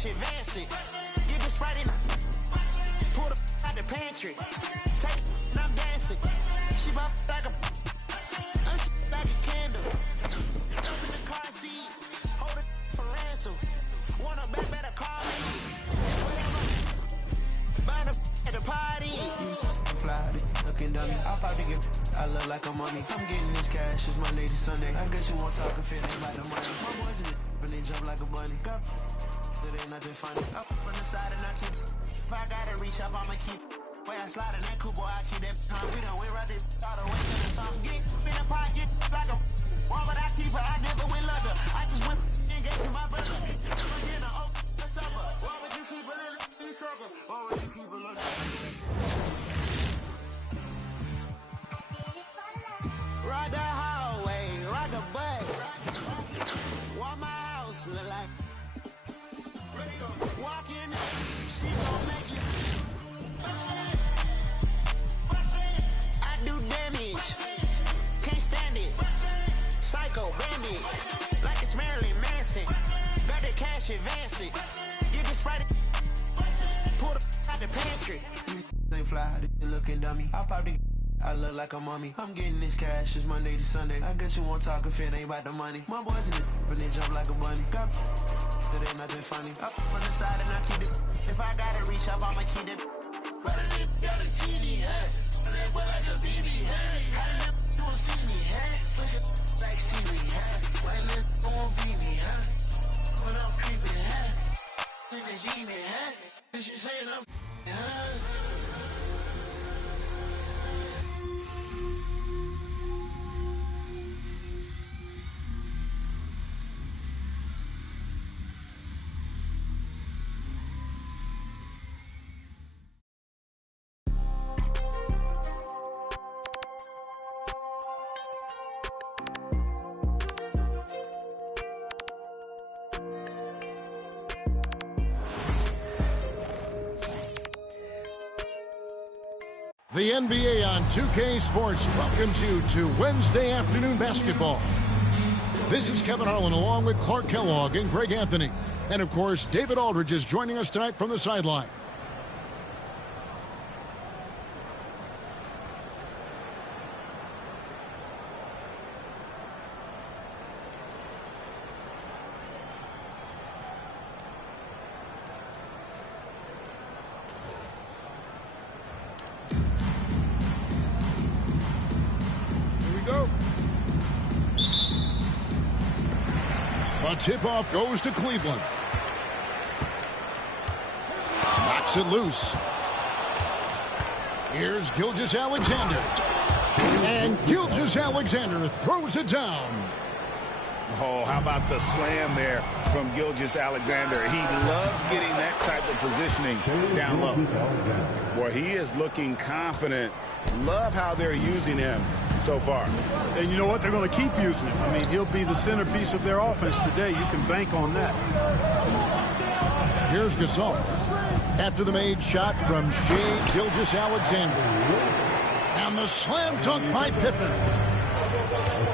cash advance it. Get the Sprite in, pull the out the pantry. Take it, and I'm dancing. She bought like a, like a candle. Jump in the car seat, hold it for ransom. Wanna back, better call me. Buy the at the party. Fly, looking dummy. I'll probably get. I look like a mummy. I'm getting this cash. It's Monday to Sunday. I guess you won't talk if it ain't about the money. My boys in it, when they jump like a bunny. Got it ain't nothing funny. Up on the side and I keep. If I gotta reach up, I'ma keep. Way I slide in that coupe, boy, I keep that time. We done went right there, all the way to the sun. Get in the pocket like a. Why would I keep her? I never went London. I just went and gave to my brother. Again, the oak, the supper. Why would you keep a little sucker? Why would you keep a little? Ride the hallway, ride the bus. Why my house look like? Walk in, she gon' make you. I do damage, can't stand it. Psycho bandit, like it's Marilyn Manson. Got the cash advance it. Get the Sprite, pull the out the pantry. They fly, they looking dummy. I'll probably. I look like a mummy. I'm getting this cash. It's Monday to Sunday. I guess you won't talk if it ain't about the money. My boys in it, when they jump like a bunny. Got it ain't nothing funny. Up on the side and I keep it. If I gotta reach up, I'ma keep it. But it got a TV, hey. But it went like a BB, hey. How you won't see me, hey? Push it like see me, hey. When it won't be me, hey. When I'm creeping, hey. When it's eating, hey. Cause you saying I'm, hey. The NBA on 2K Sports welcomes you to Wednesday afternoon basketball. This is Kevin Harlan along with Clark Kellogg and Greg Anthony. And of course, David Aldridge is joining us tonight from the sideline. A tip-off goes to Cleveland. Knocks it loose. Here's Gilgeous-Alexander. And Gilgeous-Alexander throws it down. Oh, how about the slam there from Gilgeous-Alexander? He loves getting that type of positioning down low. Boy, he is looking confident. Love how they're using him so far. And you know what? They're going to keep using him. I mean, he'll be the centerpiece of their offense today. You can bank on that. Here's Gasol. After the made shot from Shea Gilgeous-Alexander. And the slam dunk by Pippen.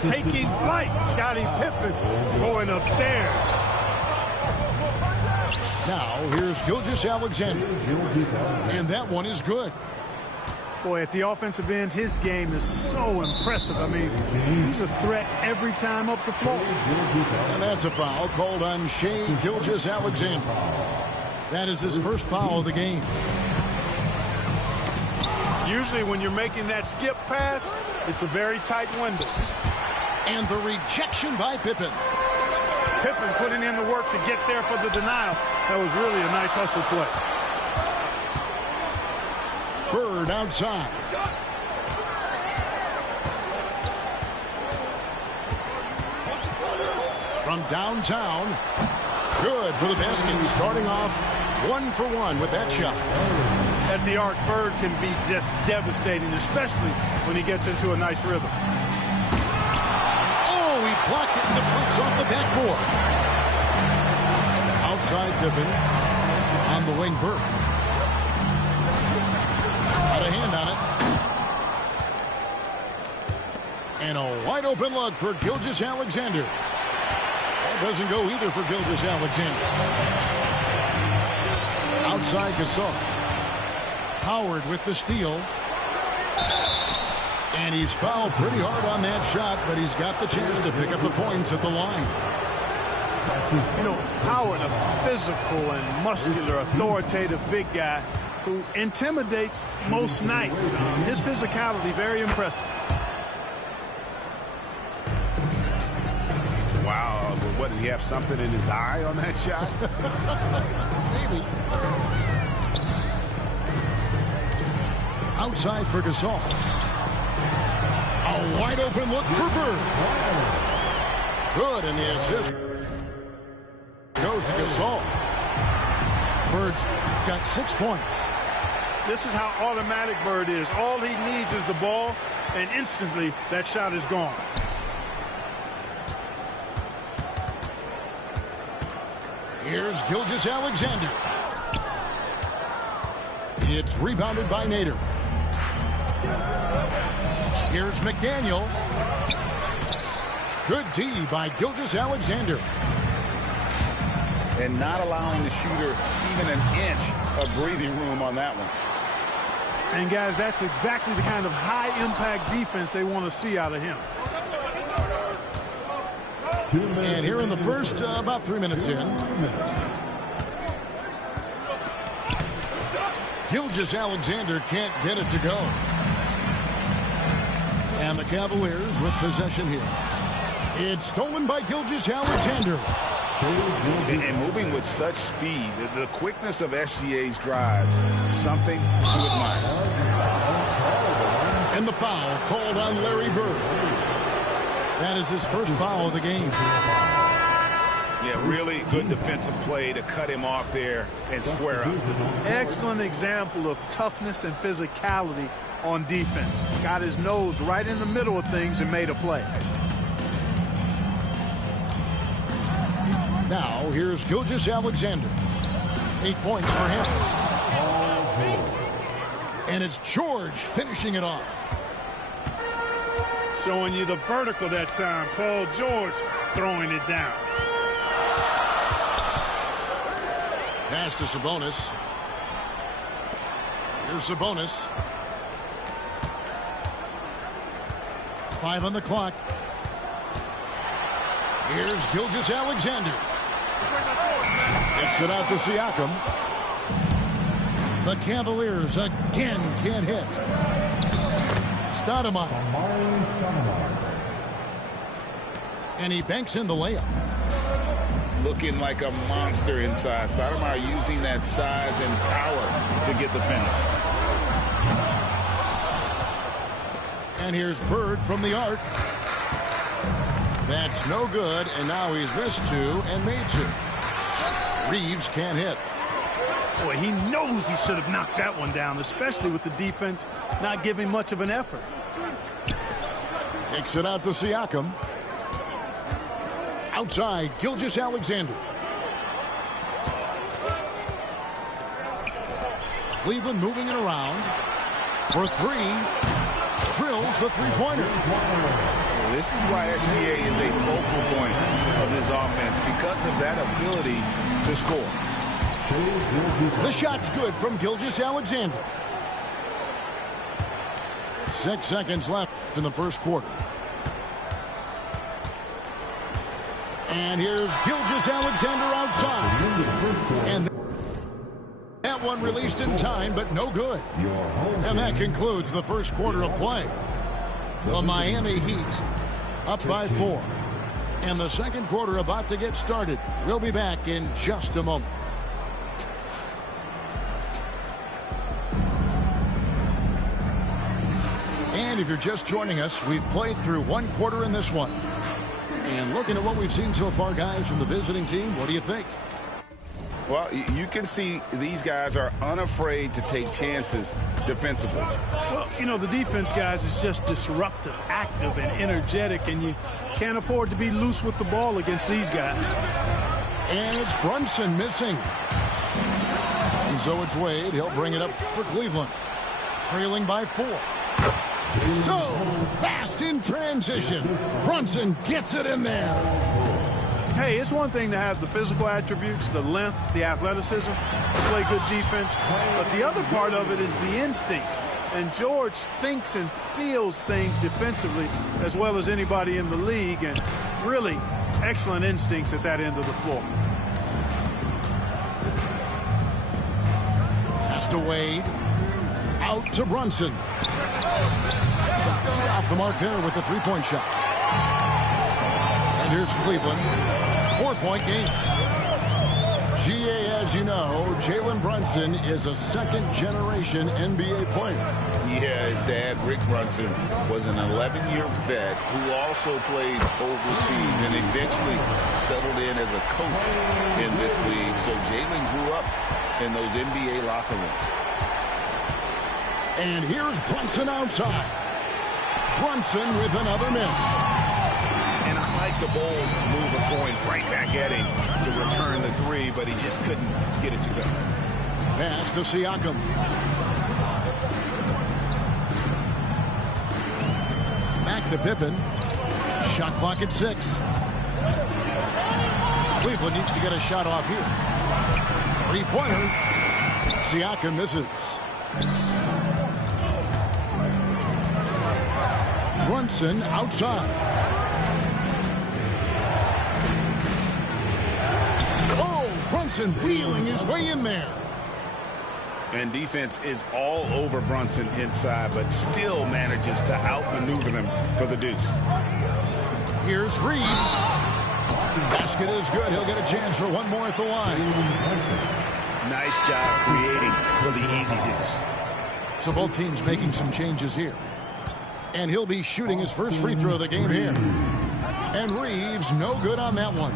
Taking flight, Scottie Pippen going upstairs. Now, here's Gilgeous-Alexander. And that one is good. Boy, at the offensive end, his game is so impressive. I mean, he's a threat every time up the floor. And that's a foul called on Shea Gilgeous-Alexander. That is his first foul of the game. Usually when you're making that skip pass, it's a very tight window. And the rejection by Pippen. Pippen putting in the work to get there for the denial. That was really a nice hustle play. Bird outside. From downtown. Good for the basket. Starting off 1 for 1 with that shot. At the arc, Bird can be just devastating, especially when he gets into a nice rhythm. Oh, he blocked it and deflects off the backboard. Outside Pippen. On the wing, Bird. Got a hand on it. And a wide open look for Gilgeous-Alexander. That doesn't go either for Gilgeous-Alexander. Outside Gasol. Howard with the steal. And he's fouled pretty hard on that shot, but he's got the chance to pick up the points at the line. You know, Howard, a physical and muscular, authoritative big guy who intimidates most nights. His physicality, very impressive. Wow, but what, did he have something in his eye on that shot? Maybe. Outside for Gasol. A wide open look for Bird. Good, and the assist goes to Gasol. Bird's got 6 points. This is how automatic Bird is. All he needs is the ball, and instantly that shot is gone. Here's Gilgeous-Alexander. It's rebounded by Nader. Here's McDaniel. Good D by Gilgeous-Alexander. And not allowing the shooter even an inch of breathing room on that one. And, guys, that's exactly the kind of high-impact defense they want to see out of him. And here in the first, about 3 minutes in. Gilgeous-Alexander can't get it to go. And the Cavaliers with possession here. It's stolen by Gilgeous-Alexander. And moving with such speed, the quickness of SGA's drives, something to admire. And the foul called on Larry Bird. That is his first foul of the game. Yeah, really good defensive play to cut him off there and square up. Excellent example of toughness and physicality on defense. Got his nose right in the middle of things and made a play. Now, here's Gilgeous-Alexander. 8 points for him. And it's George finishing it off. Showing you the vertical that time. Paul George throwing it down. Pass to Sabonis. Here's Sabonis. 5 on the clock. Here's Gilgeous-Alexander. Gets it out to Siakam. The Cavaliers again can't hit. Stoudemire. And he banks in the layup. Looking like a monster inside. Stoudemire using that size and power to get the finish. And here's Bird from the arc. That's no good, and now he's missed 2 and made 2. Reeves can't hit. Boy, he knows he should have knocked that one down, especially with the defense not giving much of an effort. Kicks it out to Siakam. Outside, Gilgeous-Alexander. Cleveland moving it around. For 3. Drills the three-pointer. This is why SGA is a focal point of this offense, because of that ability to score. The shot's good from Gilgeous-Alexander. 6 seconds left in the first quarter. And here's Gilgeous-Alexander outside. And that one released in time, but no good. And that concludes the first quarter of play. The Miami Heat up by 4. And the second quarter about to get started. We'll be back in just a moment. And if you're just joining us, we've played through 1 quarter in this one. And looking at what we've seen so far, guys, from the visiting team, what do you think? Well, you can see these guys are unafraid to take chances defensively. Well, you know, the defense, guys, is just disruptive, active, and energetic, and you can't afford to be loose with the ball against these guys. And it's Brunson missing. And so it's Wade. He'll bring it up for Cleveland. Trailing by 4. So fast in transition. Brunson gets it in there. Hey, it's one thing to have the physical attributes, the length, the athleticism, to play good defense, but the other part of it is the instincts. And George thinks and feels things defensively as well as anybody in the league, and really excellent instincts at that end of the floor. Pass to Wade. Out to Brunson. Off the mark there with the three-point shot. And here's Cleveland. 4-point game. GA, as you know, Jalen Brunson is a second-generation NBA player. Yeah, his dad, Rick Brunson, was an 11-year vet who also played overseas and eventually settled in as a coach in this league. So Jalen grew up in those NBA locker rooms. And here's Brunson outside. Brunson with another miss. And I like the bold move of going right back at him to return the three, but he just couldn't get it to go. Pass to Siakam. Back to Pippen. Shot clock at 6. Cleveland needs to get a shot off here. Three-pointer. Siakam misses. Brunson outside. Oh, Brunson wheeling his way in there. And defense is all over Brunson inside, but still manages to outmaneuver them for the deuce. Here's Reeves. Basket is good. He'll get a chance for one more at the line. Nice job creating for the easy deuce. So both teams making some changes here. And he'll be shooting his first free throw of the game here. And Reeves, no good on that one.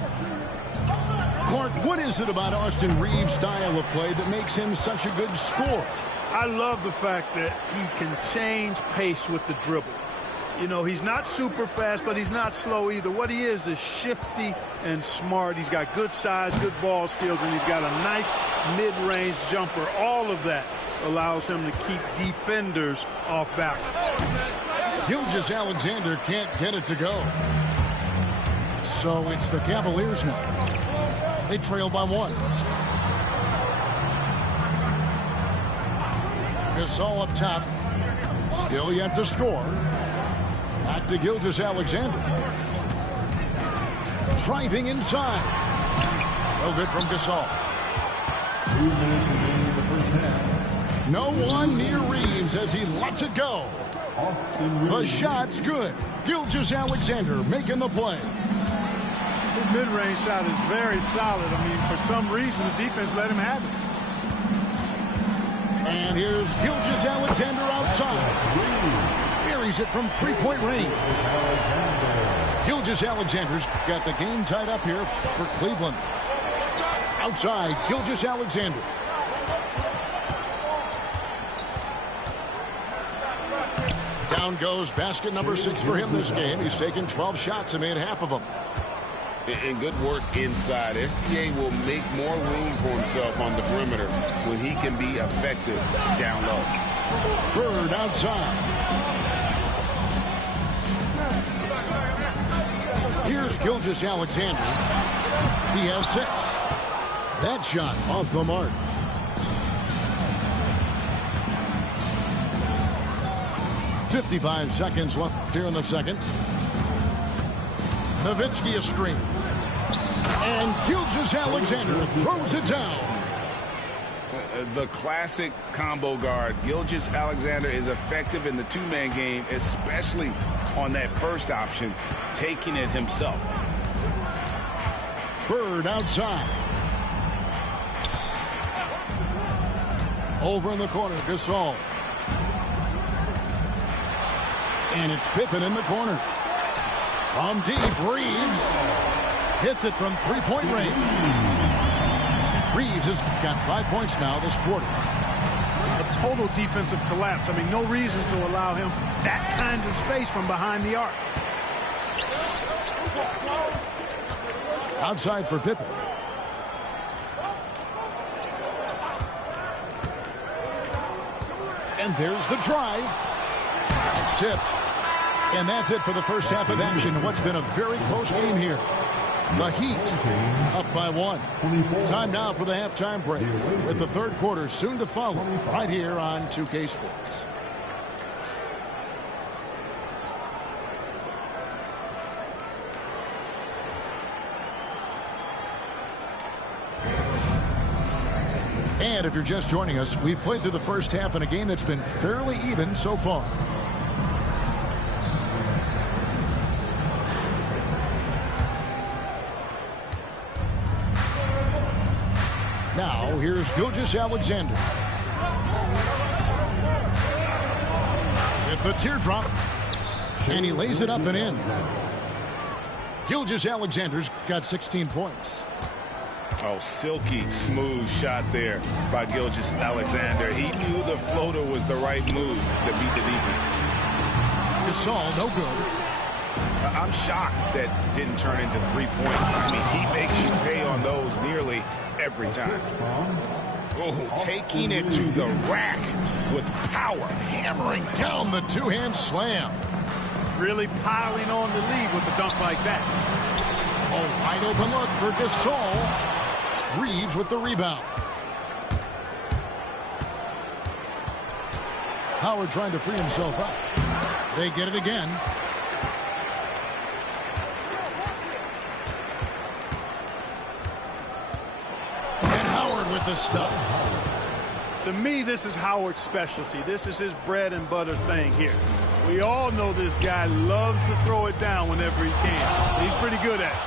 Clark, what is it about Austin Reeves' style of play that makes him such a good scorer? I love the fact that he can change pace with the dribble. You know, he's not super fast, but he's not slow either. What he is shifty and smart. He's got good size, good ball skills, and he's got a nice mid-range jumper. All of that allows him to keep defenders off balance. Gilgeous-Alexander can't get it to go. So it's the Cavaliers now. They trail by 1. Gasol up top. Still yet to score. Back to Gilgeous-Alexander. Driving inside. No good from Gasol. No one near Reeves as he lets it go. The shot's good. Gilgeous-Alexander making the play. His mid-range shot is very solid. I mean, for some reason, the defense let him have it. And here's Gilgeous-Alexander outside. Buries it from three-point range. Gilgeous-Alexander's got the game tied up here for Cleveland. Outside, Gilgeous-Alexander. Down goes basket number 6 for him this game. He's taken 12 shots and made half of them. And good work inside. SGA will make more room for himself on the perimeter when he can be effective down low. Bird outside. Here's Gilgeous-Alexander. He has 6. That shot off the mark. .55 seconds left here in the second. Nowitzki a screen. And Gilgeous-Alexander throws it down. The classic combo guard. Gilgeous-Alexander is effective in the two-man game, especially on that first option, taking it himself. Bird outside. Over in the corner, Gasol. And it's Pippen in the corner. From deep, Reeves hits it from three-point range. Reeves has got 5 points now this quarter. A total defensive collapse. I mean, no reason to allow him that kind of space from behind the arc. Outside for Pippen. And there's the drive. That's tipped. And that's it for the first half of action. What's been a very close game here. The Heat up by 1. Time now for the halftime break, with the third quarter soon to follow right here on 2K Sports. And if you're just joining us, we've played through the first half in a game that's been fairly even so far. Now, here's Gilgeous-Alexander. With the teardrop. And he lays it up and in. Gilgeous-Alexander's got 16 points. Oh, silky smooth shot there by Gilgeous-Alexander. He knew the floater was the right move to beat the defense. Gasol, no good. I'm shocked that didn't turn into 3 points. I mean, he makes you pay on those nearly every time. Oh, taking it to the rack with power. Hammering down the two-hand slam. Really piling on the lead with a dunk like that. A wide open look for Gasol. Reeves with the rebound. Howard trying to free himself up. They get it again. And Howard with the stuff. To me, this is Howard's specialty. This is his bread and butter thing here. We all know this guy loves to throw it down whenever he can. He's pretty good at it.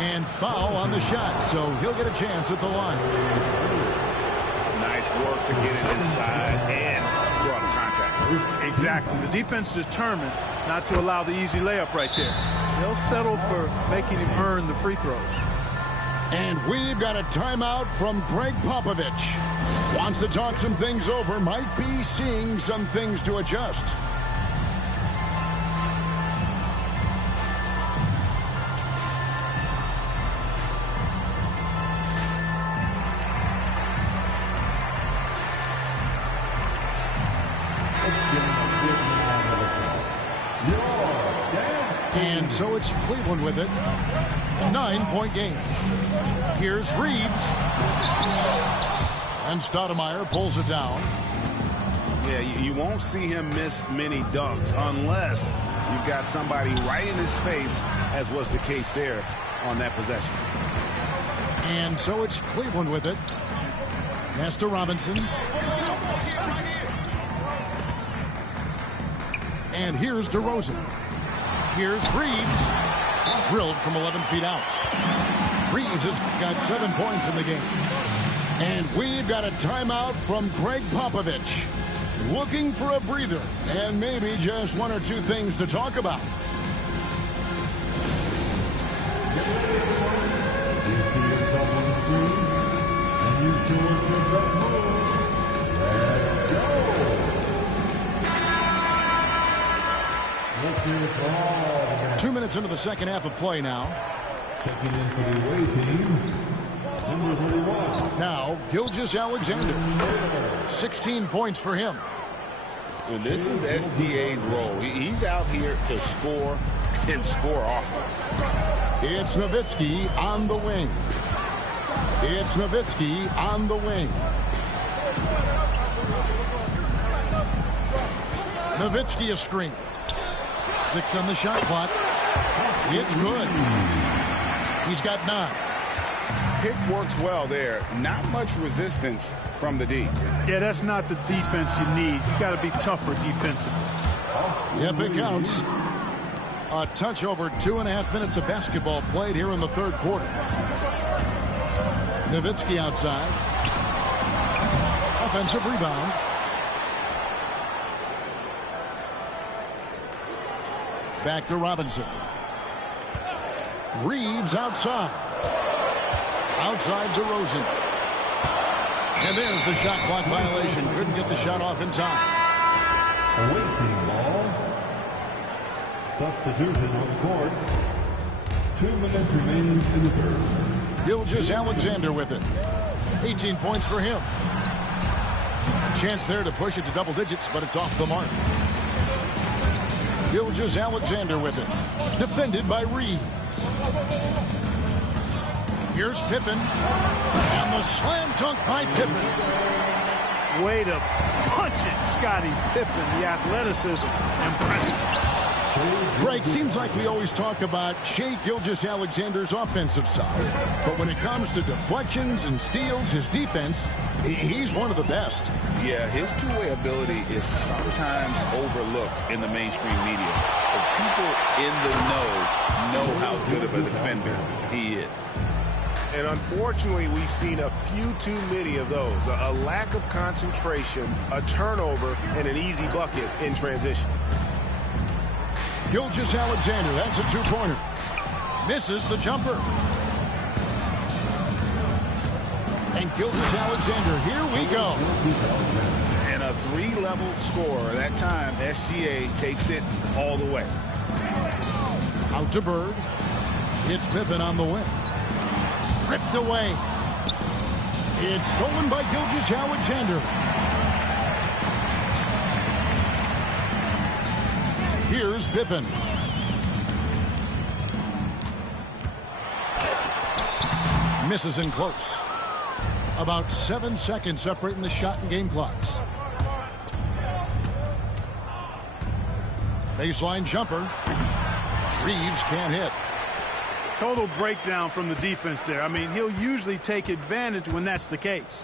And foul on the shot, so he'll get a chance at the line. Nice work to get it inside and draw the contact. Exactly. The defense determined not to allow the easy layup right there. They'll settle for making him earn the free throws. And we've got a timeout from Greg Popovich. Wants to talk some things over, might be seeing some things to adjust. And so it's Cleveland with it. 9-point game. Here's Reeves. And Stoudemire pulls it down. Yeah, you won't see him miss many dunks unless you've got somebody right in his face, as was the case there on that possession. And so it's Cleveland with it. Pass to Robinson. And here's DeRozan. Here's Reeves. Drilled from 11 feet out. Reeves has got 7 points in the game. And we've got a timeout from Greg Popovich. Looking for a breather and maybe just one or two things to talk about. Let's hear it for all. 2 minutes into the second half of play now. Checking in for the away team, number 31. Now, Gilgeous-Alexander. 16 points for him. And this is SGA's role. He's out here to score and score often. It's Nowitzki on the wing. It's Nowitzki on the wing. Nowitzki a screen. 6 on the shot clock. It's good. He's got 9. Pick works well there. Not much resistance from the D. Yeah, that's not the defense you need. You got to be tougher defensively. Yep, it counts. A touch over 2.5 minutes of basketball played here in the third quarter. Nowitzki outside. Offensive rebound. Back to Robinson. Reeves outside. Outside DeRozan. And there's the shot clock violation. Couldn't get the shot off in time. Away team ball. Substitution on the court. 2 minutes remaining in the third. Gilgeous-Alexander with it. 18 points for him. A chance there to push it to double digits, but it's off the mark. Gilgeous-Alexander with it. Defended by Reeves. Here's Pippen. And the slam dunk by Pippen. Way to punch it, Scottie Pippen. The athleticism, impressive. Greg, seems like we always talk about Shai Gilgeous-Alexander's offensive side. But when it comes to deflections and steals, his defense, he's one of the best. Yeah, his two-way ability is sometimes overlooked in the mainstream media. But people in the know how good of a defender he is. And unfortunately, we've seen a few too many of those. A lack of concentration, a turnover, and an easy bucket in transition. Gilgeous-Alexander, that's a two-pointer. Misses the jumper. And Gilgeous-Alexander, here we go. And a three-level score. That time, SGA takes it all the way. Out to Bird. It's Pippen on the wing. Ripped away. It's stolen by Gilgeous-Alexander. Here's Pippen. Misses in close. About 7 seconds separating the shot and game clocks. Baseline jumper. Reeves can't hit. Total breakdown from the defense there. I mean, he'll usually take advantage when that's the case.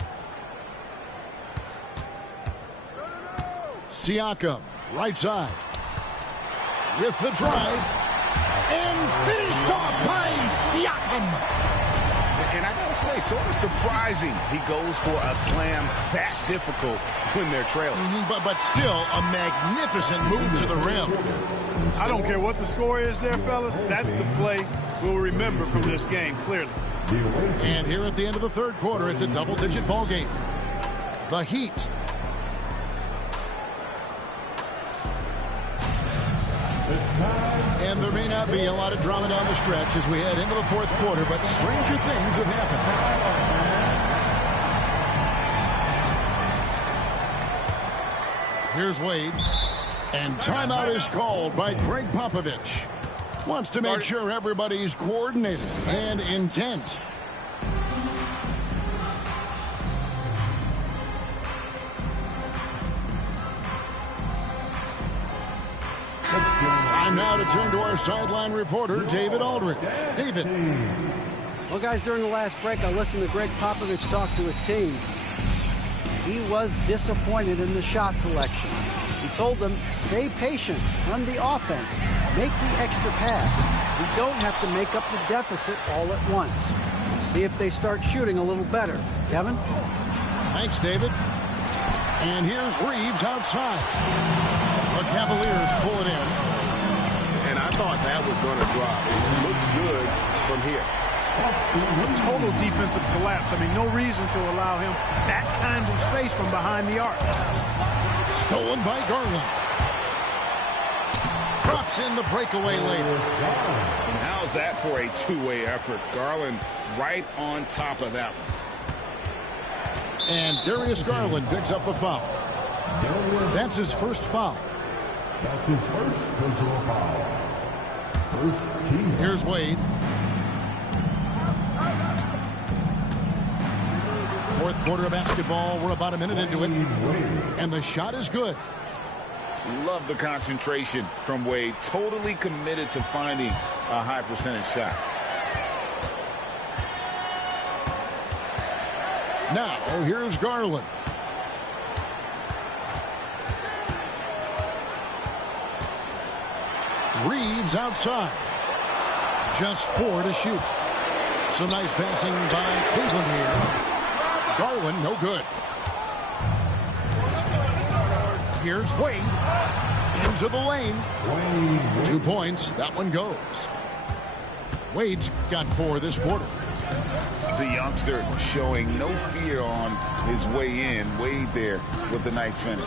Siakam, right side. With the drive. And finished off by Siakam. And I gotta say, sort of surprising he goes for a slam that difficult when they're trailing. But still a magnificent move to the rim. I don't care what the score is there, fellas. That's the play we'll remember from this game, clearly. And here at the end of the third quarter, it's a double-digit ball game. The Heat. And there may not be a lot of drama down the stretch as we head into the fourth quarter, but stranger things have happened. Here's Wade. And timeout is called by Greg Popovich. Wants to make sure everybody's coordinated and intent. Time now to turn to our sideline reporter, David Aldridge. David. Well, guys, during the last break, I listened to Greg Popovich talk to his team. He was disappointed in the shot selection. He told them, stay patient, run the offense, make the extra pass. We don't have to make up the deficit all at once. See if they start shooting a little better. Kevin? Thanks, David. And here's Reeves outside. The Cavaliers pull it in. And I thought that was going to drop. It looked good from here. A total defensive collapse. I mean, no reason to allow him that kind of space from behind the arc. Stolen by Garland. Drops in the breakaway later. And how's that for a two-way effort? Garland right on top of that one. And Darius Garland picks up the foul. That's his first foul. That's his first personal foul. First team. Here's Wade. Fourth quarter of basketball. We're about a minute into it. And the shot is good. Love the concentration from Wade. Totally committed to finding a high percentage shot. Now, here's Garland. Reeves outside. Just 4 to shoot. Some nice passing by Cleveland here. Garland, no good. Here's Wade. Into the lane. 2 points. That one goes. Wade's got 4 this quarter. The youngster showing no fear on his way in. Wade there with a nice finish.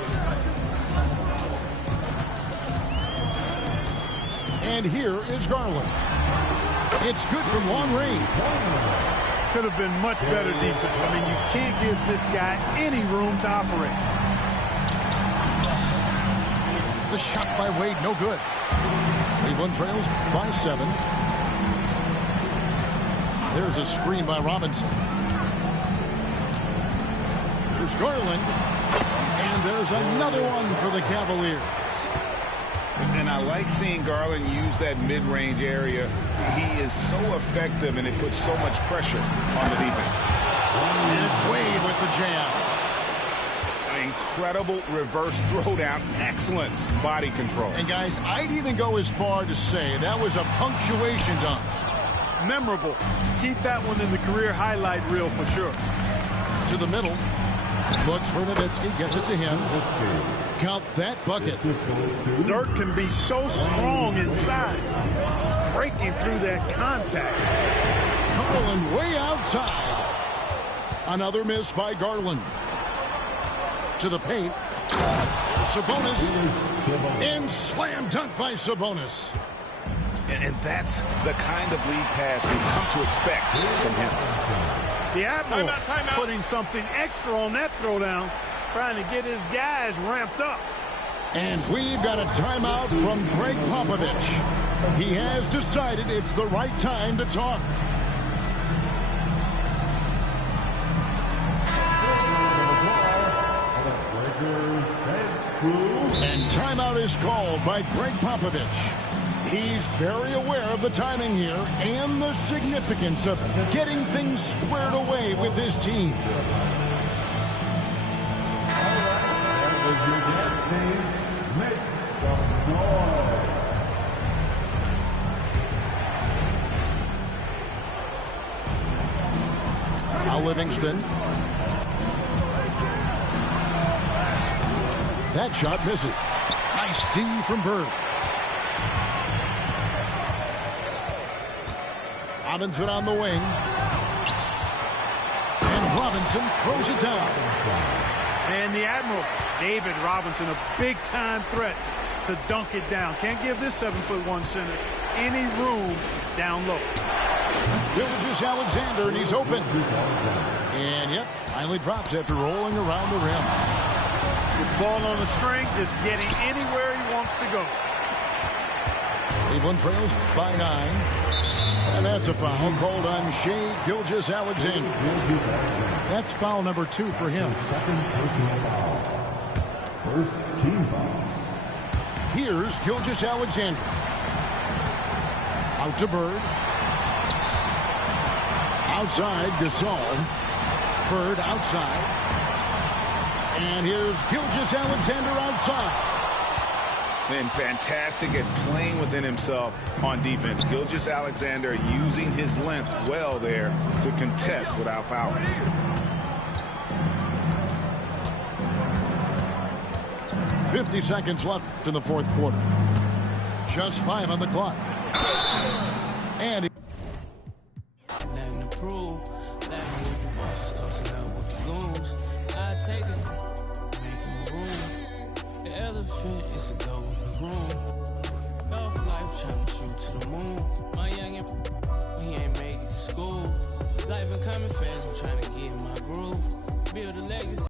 And here is Garland. It's good from long range. Could have been much better defense. I mean, you can't give this guy any room to operate. The shot by Wade, no good. Cleveland trails by 7. There's a screen by Robinson. There's Garland. And there's another one for the Cavaliers. And I like seeing Garland use that mid-range area. He is so effective, and it puts so much pressure on the defense. And it's Wade with the jam. An incredible reverse throwdown. Excellent body control. And, guys, I'd even go as far to say that was a punctuation dunk. Memorable. Keep that one in the career highlight reel for sure. To the middle. Looks for Nowitzki. Gets it to him. Count that bucket. Dirk can be so strong inside. Breaking through that contact. Garland way outside. Another miss by Garland. To the paint. Sabonis. And slam dunk by Sabonis. And that's the kind of lead pass we've come to expect from him. The Admiral putting something extra on that throwdown, trying to get his guys ramped up. And we've got a timeout from Greg Popovich. He has decided it's the right time to talk. And timeout is called by Greg Popovich. He's very aware of the timing here and the significance of getting things squared away with his team. Now Livingston. That shot misses. Nice D from Bird. Robinson on the wing. And Robinson throws it down. And the Admiral, David Robinson, a big-time threat to dunk it down. Can't give this 7'1" center any room down low. Gilgeous-Alexander, and he's open. And, yep, finally drops after rolling around the rim. With the ball on the string, just getting anywhere he wants to go. Cleveland trails by 9. And that's a foul called on Shai Gilgeous-Alexander. That's foul number 2 for him. Second personal foul. First team foul. Here's Gilgeous-Alexander. Out to Bird. Outside, Gasol. Bird outside. And here's Gilgeous-Alexander outside. And fantastic at playing within himself on defense. Gilgeous-Alexander using his length well there to contest without fouling. .50 seconds left in the fourth quarter. Just 5 on the clock. And he it's a go with the room. Off life trying to shoot to the moon. My youngin', he ain't make it to school. Life been coming fast, I'm trying to get in my groove. Build a legacy.